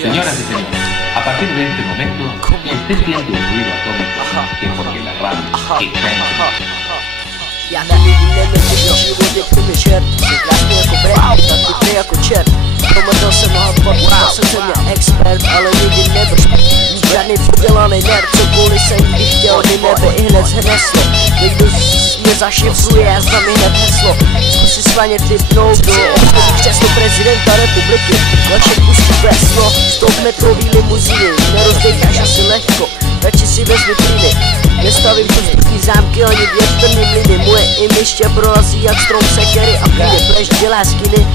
Señoras y señores, a partir de este momento, esté siendo un ruido atómico, que es porque la radio está en Já nevím, život je průměr, krásný jako brand, tak ty jako čert. Promotal jsem ho podpůral jsem se mě expert, ale nikdy nebyl žádný podělaný nerd, cokoliv jsem kdy chtěl, mi nebe i hned zhneslo. Někdo mě zašifruje a zná mi hned heslo. Zkusí svaně typnout do obchodí křeslo prezidenta republiky. Leček pustí veslo, 100metrový limuzíny, nerozdejkáš asi lehko, radši si vezmi plyny. Nestavím tu zbytný zámky ani větrný mlyny. Moje image tě prorazí jak strom sekery a půjde pleš dělá skiny.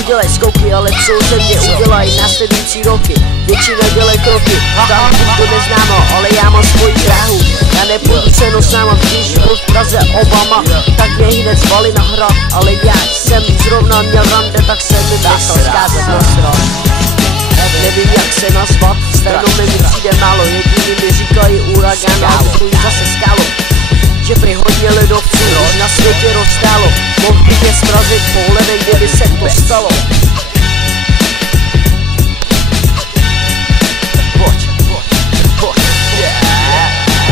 Udělej skouky, ale co ze mě udělají následující roky. Většina dělej kroky, tam to neznámo, ale já mám svoji dráhu. Já nepůjdu cenou sama, když byl v Praze Obama, tak mě hned zvali na hrad. Ale já jsem zrovna měl rande, tak jsem mi nechal zkázat na strach. Nevím jak se nazvat, stranou mi přijde málo. Jediný mi říkají uragán a vzdují zase skálu. Že prý hodně ledovců už na světě rozstálo. Mohl bych je zrazit pohledem, kdyby se to stalo. Pojď,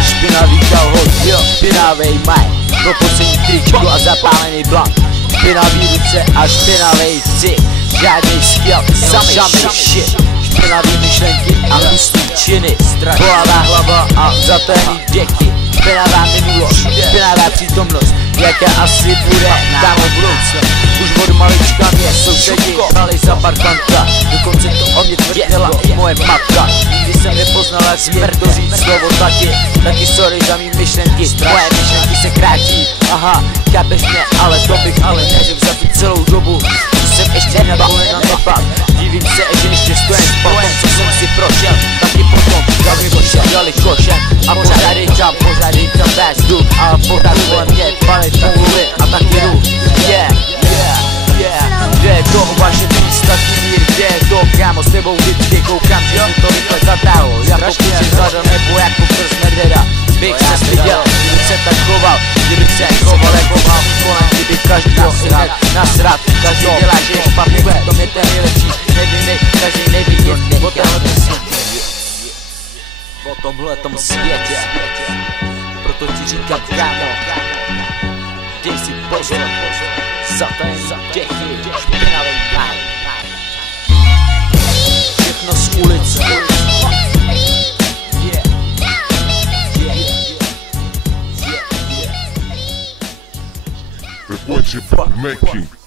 špinavý kalhoty, špinavej maj, propocení tričko a zapálený blank. Špinavý ruce a špinavej cik, žádnej skill, samej shit. Špinavý myšlenky a hustý činy, bolavá hlava a zatajný děky. Špinavá minulost, špinavá přítomnost, jaká asi bude dámo budoucnost. Už od malička mě sousedi brali za parkanta, dokonce to o mě tvrdila i moje matka. Nikdy jsem nepoznala směr to říct slovo taky sorry za mý myšlenky. Moje myšlenky se krátí, aha, chápeš mě, ale to bych neřekl za tu celou dobu, co jsem ještě na kolena nepad. Divím se, že ještě stojím po tom, co jsem si prošel, taky potom dali košem a pořád dejkám bezdu a pořád kolem mě palej takový a taky jdu. Kde je to vaše místa mír, kde je to kámo s tebou vždycky koukám, že si to rychle zatáhlo. Já pokud si zada nebo jako prst medvěda bych se styděl, kdybych se tak choval, kdybych se choval jako mám kolem, kdybych každýho si hned nasrat. Každý dělá, že je špatný, to mě ten nejlepší, nevinný, každý nevidět o téhletom světě. O tomhletom světě, proto ti říkám kámo, dej si pozor, zatajený děchy, špinavej maj. Všechno z ulice. Frequency Making.